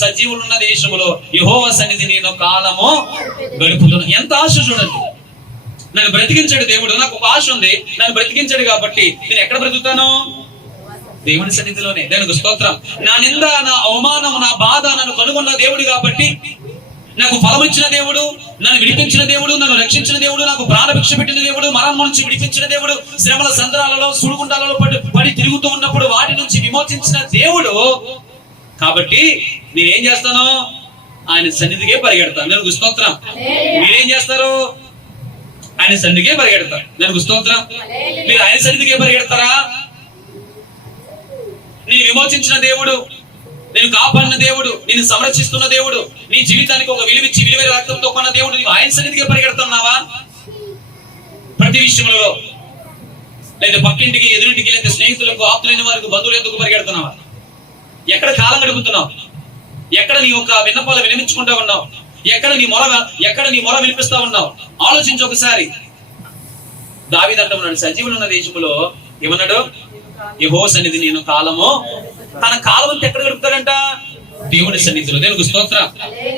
సజీవులు ఉన్న దేశములో యెహోవా సన్నిధి నేను కాలము గడుపుతున్నాను. ఎంత ఆశ చూడండి. నన్ను బ్రతికించాడు దేవుడు. నాకు ఒక ఆశ ఉంది, నన్ను బ్రతికించాడు కాబట్టి నేను ఎక్కడ బ్రతుకుతాను? దేవుని సన్నిధిలోనే. దేవునికి స్తోత్రం. నా నింద, నా అవమానం, నా బాధ నన్ను కనుగొన్న దేవుడు కాబట్టి, నాకు ఫలం ఇచ్చిన దేవుడు, నన్ను విడిపించిన దేవుడు, నన్ను రక్షించిన దేవుడు, నాకు ప్రాణభిక్ష పెట్టిన దేవుడు, మరణం నుంచి విడిపించిన దేవుడు, శ్రమల సంద్రాలలో సుడుగుండాలలో పడి తిరుగుతూ ఉన్నప్పుడు వాటి నుంచి విమోచించిన దేవుడు కాబట్టి నేనేం చేస్తాను? ఆయన సన్నిధికే పరిగెడతాను. నేను స్తోత్రం. మీరేం చేస్తారు? ఆయన సన్నిధికే పరిగెడతారు. నేను స్తోత్రం. మీరు ఆయన సన్నిధికే పరిగెడతారా? నేను విమోచించిన దేవుడు, నేను కాపాడిన దేవుడు, నేను సంరక్షిస్తున్న దేవుడు, నీ జీవితానికి ఒక విలువిచ్చి విలువైన రక్తంతో కొన్న దేవుడు, నీవు ఆయన సన్నిధికి పరిగెడుతున్నావా? ప్రతి విషయంలో, లేదా పక్కింటికి, ఎదురింటికి, లేదా స్నేహితులకు, ఆప్తులైన వారికి, బంధువులు ఎందుకు పరిగెడుతున్నావా? ఎక్కడ కాలం గడుపుతున్నావు? ఎక్కడ నీ యొక్క విన్నపాలు వినిపించుకుంటా ఉన్నావు? ఎక్కడ నీ మొర వినిపిస్తా ఉన్నావు? ఆలోచించు ఒకసారి. దావీదు అంటున్నాడు, సజీవులు ఉన్న దేశంలో ఏమన్నాడు? యెహోవా సన్నిధి నేను కాలము. తన కాలం అంతా ఎక్కడ గడుపుతాడంట? దేవుని సన్నిధిలో. దేవునికి స్తోత్రం.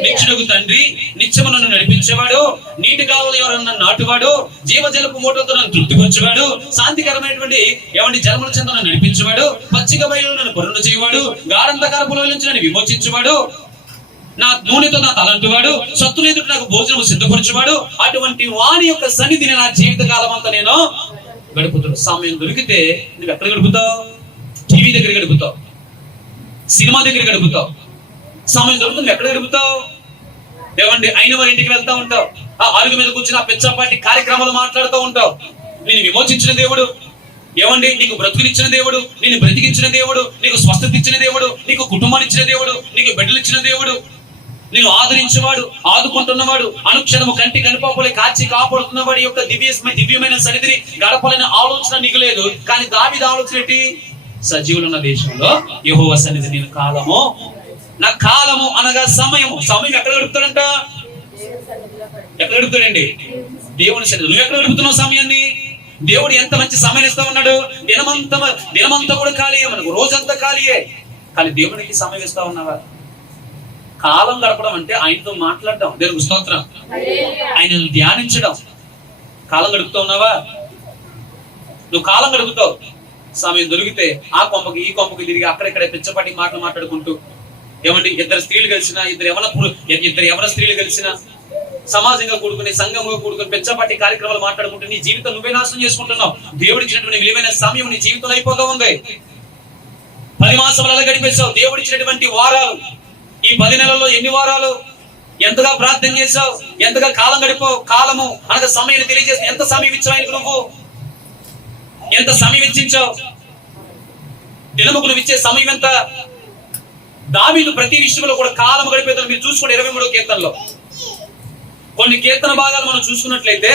నిత్యుడగు తండ్రి, నిత్యము నన్ను నడిపించేవాడు, నీటి కాలువల ఎవరన్నా నాటువాడు, జీవజలపు మూటలతో నన్ను తృప్తిపరచేవాడు, శాంతికరమైనటువంటి జలముల చెంత నన్ను నడిపించేవాడు, పచ్చిక బయలు నన్ను పొరులు చేయవాడు, గాఢంధకారపులో నుంచి నన్ను విమోచించేవాడు, నా నూనెతో నా తలంటువాడు, సత్తులు ఎదుట నాకు భోజనము సిద్ధపరచేవాడు. అటువంటి వాని యొక్క సన్నిధిని నా జీవిత కాలం అంతా నేను గడుపుతాడు. సమయం దొరికితే నువ్వు ఎక్కడ గడుపుతావు? టీవీ దగ్గర గడుపుతావు, సినిమా దగ్గర గడుపుతావు. సమయం దొరుకుతుంది ఎక్కడ గడుపుతావు? అయిన వారి ఇంటికి వెళ్తా ఉంటావు, ఆ అరుగు మీద కూర్చుని ఆ పెచ్చపాటి కార్యక్రమాలు మాట్లాడుతూ ఉంటావు. నేను విమోచించిన దేవుడు, నీకు బ్రతుకునిచ్చిన దేవుడు, నేను బ్రతికించిన దేవుడు, నీకు స్వస్థత ఇచ్చిన దేవుడు, నీకు కుటుంబాన్ని ఇచ్చిన దేవుడు, నీకు బిడ్డలు ఇచ్చిన దేవుడు, నేను ఆదరించేవాడు, ఆదుకుంటున్నవాడు, అనుక్షణము కంటి కనుపాపలే కాచి కాపాడుతున్నవాడి యొక్క దివ్యమైన సన్నిధిని గడపాలనే ఆలోచన నీకు లేదు. కానీ దావీదు ఆలోచన ఏంటి? సజీవులున్న దేశంలో యెహోవా సన్నిధి నేను కాలము. నా కాలము అనగా సమయం ఎక్కడ గడుపుతాడంట? ఎక్కడ గడుపుతాడండి? దేవుని సన్నిధి. నువ్వు ఎక్కడ గడుపుతున్నావు సమయాన్ని? దేవుడు ఎంత మంచి సమయం ఇస్తా ఉన్నాడు. దినమంతా కూడా ఖాళీయే, మనకు రోజంతా ఖాళీయే. కానీ దేవునికి సమయం ఇస్తా ఉన్నావా? కాలం గడపడం అంటే ఆయనతో మాట్లాడడం. దేవునికి స్తోత్రం. ఆయనను ధ్యానించడం. కాలం గడుపుతూ ఉన్నావా? నువ్వు కాలం గడుపుతావు. సమయం దొరికితే ఆ కొంపకి ఈ కొంపకి తిరిగి అక్కడెక్కడ పిచ్చపాటి మాటలు మాట్లాడుకుంటూ, ఇద్దరు స్త్రీలు కలిసినా, ఇద్దరు ఎవర స్త్రీలు కలిసినా, సమాజంగా కూడుకుని, సంఘంగా కూడుకుని పిచ్చపాటి కార్యక్రమాలు మాట్లాడుకుంటూ నీ జీవితం నువ్వే నాశనం చేసుకుంటున్నావు. దేవుడిచ్చినటువంటి విలువైన సమయం నీ జీవితంలో అయిపోతూ ఉంది. 10 మాసాలు అలా గడిపేశావు. దేవుడిచ్చినటువంటి వారాలు, ఈ 10 నెలల్లో ఎన్ని వారాలు? ఎంతగా ప్రార్థన చేశావు? ఎంతగా కాలం గడిపావు? కాలము అనగా సమయాన్ని తెలియజేసి ఎంత సమయం ఇచ్చావు ఆయనకు? నువ్వు ఎంత సమయం ఇచ్చించావు? దినముకు నువ్వు ఇచ్చే సమయం ఎంత? దావీదు ప్రతి విషయంలో కూడా కాలం గడిపేదని మీరు చూసుకోండి. 23వ కీర్తనలో కొన్ని కీర్తన భాగాలు మనం చూసుకున్నట్లయితే,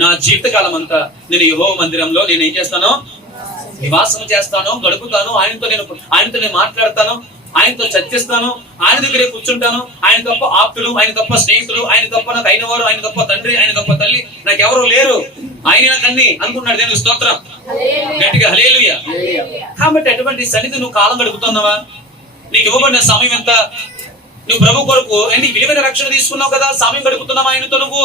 నా జీవిత కాలం అంతా నేను యెహోవా మందిరంలో నేను ఏం చేస్తాను? నివాసం చేస్తాను, గడుపుతాను. ఆయనతో నేను మాట్లాడతాను, ఆయనతో చర్చిస్తాను, ఆయన దగ్గరే కూర్చుంటాను. ఆయన తప్ప ఆప్తులు, ఆయన తప్ప స్నేహితులు, ఆయన తప్ప నాకు అయినవారు, ఆయన తప్ప తండ్రి, ఆయన తప్ప తల్లి, నాకు ఎవరు లేరు, ఆయన నాకు అన్ని అనుకున్నాడు. దేవునికి స్తోత్రం. గట్టిగా హల్లెలూయా. కాబట్టి అటువంటి సన్నిధి నువ్వు కాలం గడుపుతున్నావా? నీకు ఇవ్వబడిన సమయం ఎంత? నువ్వు ప్రభు కొరకు విలువైన రక్షణ తీసుకున్నావు కదా, సమయం గడుపుతున్నావా ఆయనతో? నువ్వు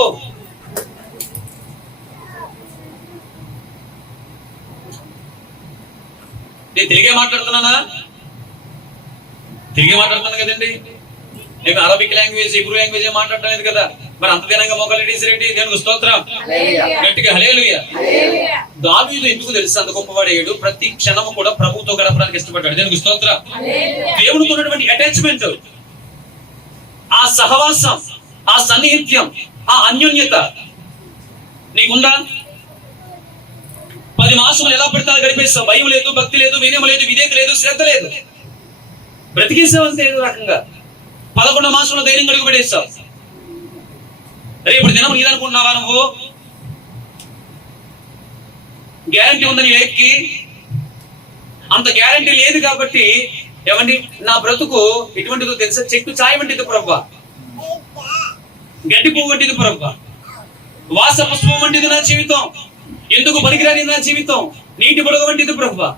నేను తిరిగే మాట్లాడుతున్నానా? తిరిగి మాట్లాడుతాను కదండి. నేను అరబిక్ లాంగ్వేజ్, హిబ్రూ లాంగ్వేజ్ మాట్లాడలేదు కదా. మరి అంత దినంగా మొక్కలేటి దేవునికి స్తోత్రం. గట్టిగా హల్లెలూయా. దావీదు ఎందుకు తెలుసు అంత గొప్పవాడేడు? ప్రతి క్షణము కూడా ప్రభువుతో గడపడానికి ఇష్టపడ్డాడు. దేవునికి స్తోత్రం. దేవుడితో ఉన్నటువంటి అటాచ్మెంట్, ఆ సహవాసం, ఆ సన్నిహిత్యం, ఆ అన్యోన్యత నీకుందా? 10 మాసములు ఎలా పడితే గడిపేస్తావు. భయం లేదు, భక్తి లేదు, వినయం లేదు, విధేయత లేదు, శ్రద్ధ లేదు. బ్రతికేసావు అంతే. ఏదో రకంగా 11 మాసంలో ధైర్యం గడుగు పెట్టేస్తావు. రేపు దినం నీదనుకుంటున్నావా? నువ్వు గ్యారంటీ ఉందని లైఫ్కి? అంత గ్యారంటీ లేదు కాబట్టి నా బ్రతుకు ఎటువంటిదో తెలుసా? చెట్టు చాయ్ వంటిది ప్రభు, గడ్డి పువ్వు వంటిది ప్రభు, వాస పుష్పం వంటిది నా జీవితం, ఎందుకు పనికిరాని నా జీవితం, నీటి బుడగ వంటిది ప్రభు.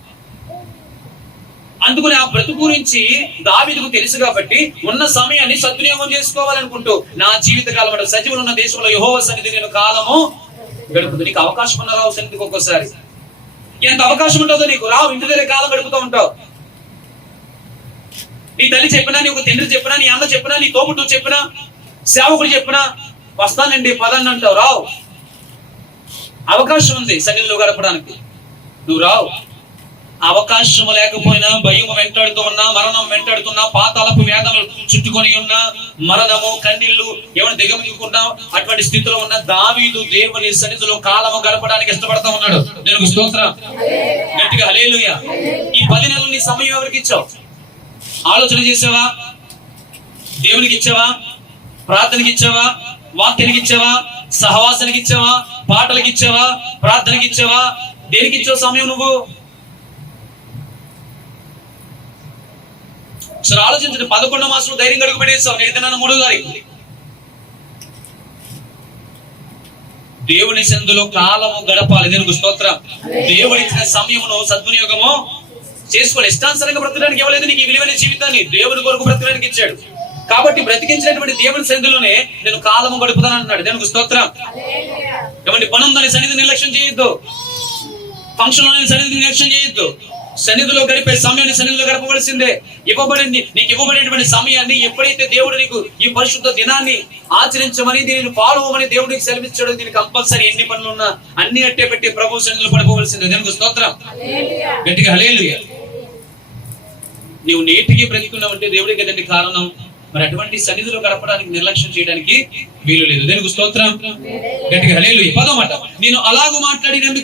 అందుకని ఆ బ్రతుకు గురించి దావీదుకు తెలుసు కాబట్టి ఉన్న సమయాన్ని సద్వినియోగం చేసుకోవాలనుకుంటూ నా జీవిత కాలం సజీవులు ఉన్న దేశంలో యెహోవా సన్నిధి నేను కాలము గడుపుతుంది. నీకు అవకాశం ఉన్న రావు సన్నిధికి ఒక్కోసారి ఎంత అవకాశం ఉంటుందో నీకు రావు, ఇంటి దగ్గర కాలం గడుపుతూ ఉంటావు. నీ తల్లి చెప్పినా, నీ ఒక తండ్రి చెప్పినా, నీ అన్న చెప్పినా, నీ తోబుట్టు చెప్పినా, సేవకుడు చెప్పినా వస్తానండి పదాన్ని అంటావు, రావు. అవకాశం ఉంది సన్నిధిలో గడపడానికి, నువ్వు రావు. అవకాశం లేకపోయినా భయం వెంటాడుతూ ఉన్నా, మరణం వెంటాడుతున్నా, పాతాళపు వేదనలు చుట్టుకొని ఉన్నా, మరణము కన్నీళ్లు ఏమైనా దిగమింగుకున్నా, అటువంటి స్థితిలో ఉన్న దావీదు దేవుని సన్నిధిలో కాలము గడపడానికి ఇష్టపడతా ఉన్నాడు. నేను స్తోత్రం, గట్టిగా హల్లెలూయా. ఈ 10 నెలలు నీ సమయం ఎవరికి ఇచ్చావు? ఆలోచన చేసావా? దేవునికి ఇచ్చావా? ప్రార్థనకి ఇచ్చావా? వాక్యానికి ఇచ్చావా? సహవాసానికి ఇచ్చావా? పాటలకి ఇచ్చావా? ప్రార్థనకి ఇచ్చావా? దేనికి ఇచ్చావు సమయం నువ్వు? సరే ఆలోచించండి. 11వ మాసంలో ధైర్యం గడుగు పెట్టేస్తావు. నేనైతే 3వ తారీఖు దేవుని సందులో కాలము గడపాలి. దేవునికి స్తోత్రం. దేవుడు ఇచ్చిన సమయమును సద్వినియోగము చేసుకోవాలి. ఇష్టానుసారంగా బ్రతకడానికి ఇవ్వలేదు నీకు ఈ విలువైన జీవితాన్ని, దేవుని కొరకు బ్రతకడానికి ఇచ్చాడు. కాబట్టి బ్రతికించినటువంటి దేవుని సన్నిధిలోనే నేను కాలము గడుపుతాను అంటున్నాడు. దేవునికి స్తోత్రం. ఏమంటే పనుందని సన్నిధి నిర్లక్ష్యం చేయొద్దు, ఫంక్షన్ లోని సన్నిధి నిర్లక్ష్యం చేయొద్దు. సన్నిధిలో గడిపే సమయాన్ని సన్నిధిలో గడపవలసిందే. నీకు ఇవ్వబడినటువంటి సమయాన్ని ఎప్పుడైతే దేవుడు నీకు ఈ పరిశుద్ధ దినాన్ని ఆచరించమని, దీనిని ఫాలో అవ్వమని దేవుడికి సెలవిచ్చాడు, దీనికి కంపల్సరీ ఎన్ని పనులు ఉన్నా అన్ని అట్టే పెట్టి ప్రభు సన్నిధిలో పడిపోవలసిందే. దేవునికి స్తోత్రం, గట్టిగా హల్లెలూయా. నీవు నేటికి బ్రతికున్నావంటే దేవుడికి కదండి కారణం. మరి అటువంటి సన్నిధిలో గడపడానికి నిర్లక్ష్యం చేయడానికి వీలు లేదు. దేవునికి స్తోత్రం, గట్టిగా హల్లెలూయా. 10వ మాట, నేను అలాగూ మాట్లాడినందుకు